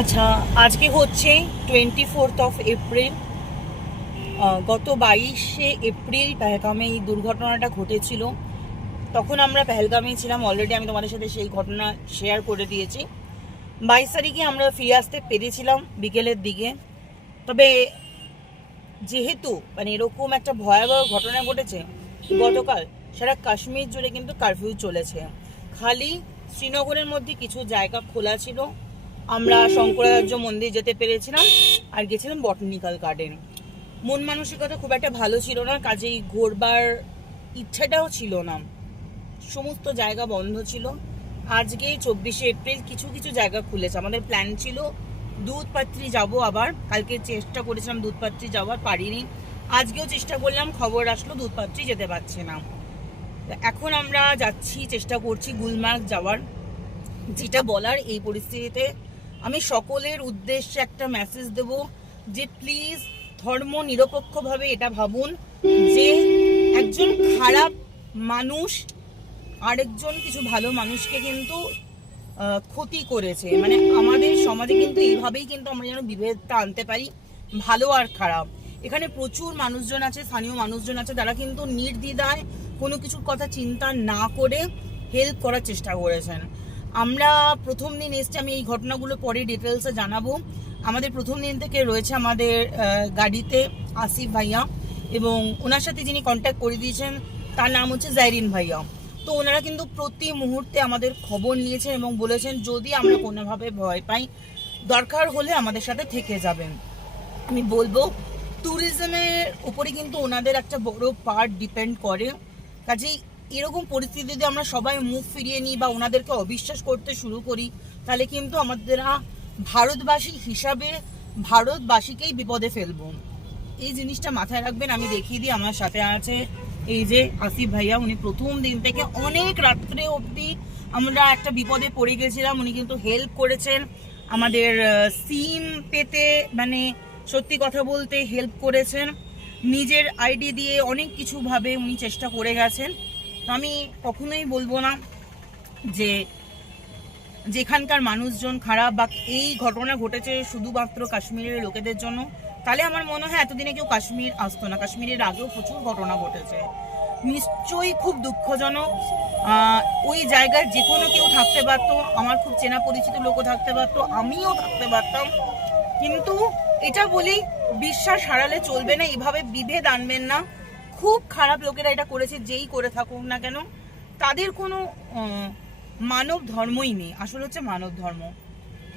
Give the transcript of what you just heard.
আচ্ছা, আজকে হচ্ছে 24 এপ্রিল। গত 22 এপ্রিল পেহেলগামে এই দুর্ঘটনাটা ঘটেছিল। তখন আমরা পেহেলগামেই ছিলাম। অলরেডি আমি তোমাদের সাথে সেই ঘটনা শেয়ার করে দিয়েছি। 22 তারিখে আমরা ফিরে আসতে পেরেছিলাম বিকেলের দিকে। তবে যেহেতু এরকম একটা ভয়াবহ ঘটনা ঘটেছে, গতকাল সারা কাশ্মীর জুড়ে কিন্তু কারফিউ চলেছে। খালি শ্রীনগরের মধ্যে কিছু জায়গা খোলা ছিল। আমরা শঙ্করাচার্য মন্দির যেতে পেরেছিলাম আর গেছিলাম বটানিক্যাল গার্ডেন। মন মানসিকতা খুব একটা ভালো ছিল না, কাজেই ঘোরবার ইচ্ছাটাও ছিল না। সমস্ত জায়গা বন্ধ ছিল। আজকে 24 এপ্রিল কিছু কিছু জায়গা খুলেছে। আমাদের প্ল্যান ছিল দুধপাত্রি যাব, আবার কালকে চেষ্টা করেছিলাম দুধপাত্রি যাওয়ার, পারিনি। আজকেও চেষ্টা করলাম, খবর আসলো দুধপাত্রি যেতে পারছে না। এখন আমরা যাচ্ছি, চেষ্টা করছি গুলমার্গ যাওয়ার। যেটা বলার এই পরিস্থিতিতে আমি সকলের উদ্দেশ্যে একটা মেসেজ দেব যে প্লিজ ধর্ম নিরপেক্ষভাবে এটা ভাবুন যে একজন খারাপ মানুষ আরেকজন কিছু ভালো মানুষকে কিন্তু ক্ষতি করেছে। আমাদের সমাজে কিন্তু এইভাবেই কিন্তু আমরা যেন বিভেদটা আনতে পারি, ভালো আর খারাপ। এখানে প্রচুর মানুষজন আছে, স্থানীয় মানুষজন আছে, যারা কিন্তু নির্দ্বিধায় কোনো কিছুর কথা চিন্তা না করে হেল্প করার চেষ্টা করেছেন। আমরা প্রথম দিন এসছি, আমি এই ঘটনাগুলো পরে ডিটেলসে জানাবো। আমাদের প্রথম দিন থেকে রয়েছে আমাদের গাড়িতে আসিফ ভাইয়া, এবং ওনার সাথে যিনি কন্ট্যাক্ট করে দিয়েছেন তার নাম হচ্ছে জাইরিন ভাইয়া। তো ওনারা কিন্তু প্রতি মুহূর্তে আমাদের খবর নিয়েছেন এবং বলেছেন যদি আমরা কোনোভাবে ভয় পাই, দরকার হলে আমাদের সাথে থেকে যাবেন। আমি বলবো ট্যুরিজমের উপরে কিন্তু ওনাদের একটা বড় পার্ট ডিপেন্ড করে। কাজেই এরকম পরিস্থিতিতে আমরা সবাই মুখ ফিরিয়ে নিই বা ওনাদেরকে অবিশ্বাস করতে শুরু করি, তাহলে কিন্তু আমাদের ভারতবাসী হিসাবে ভারতবাসীকেই বিপদে ফেলবো। এই জিনিসটা মাথায় রাখবেন। আমি দেখিয়ে দিই, আমার সাথে আছে এই যে আসিফ ভাইয়া। উনি প্রথম দিন থেকে অনেক রাত্রে অবধি আমরা একটা বিপদে পড়ে গেছিলাম, উনি কিন্তু হেল্প করেছেন আমাদের সিম পেতে, সত্যি কথা বলতে হেল্প করেছেন। নিজের আইডি দিয়ে অনেক কিছু ভাবে উনি চেষ্টা করে গেছেন। তো আমি কখনোই বলবো না যে যেখানকার মানুষজন খারাপ বা এই ঘটনা ঘটেছে শুধুমাত্র কাশ্মীরের লোকেদের জন্য, তাহলে আমার মনে হয় এতদিনে কেউ কাশ্মীর আসতো না। কাশ্মীরের আগেও প্রচুর ঘটনা ঘটেছে, নিশ্চয়ই খুব দুঃখজনক। ওই জায়গায় যে কোনো কেউ থাকতে পারতো, আমার খুব চেনা পরিচিত লোকও থাকতে পারতো, আমিও থাকতে পারতাম। কিন্তু এটা বলি, বিশ্বাস হারালে চলবে না, এভাবে বিভেদ আনবেন না। খুব খারাপ লোকেরা এটা করেছে, যেই করে থাকুক না কেন, তাদের কোনো মানব ধর্মই নেই। আসলে হচ্ছে মানব ধর্ম।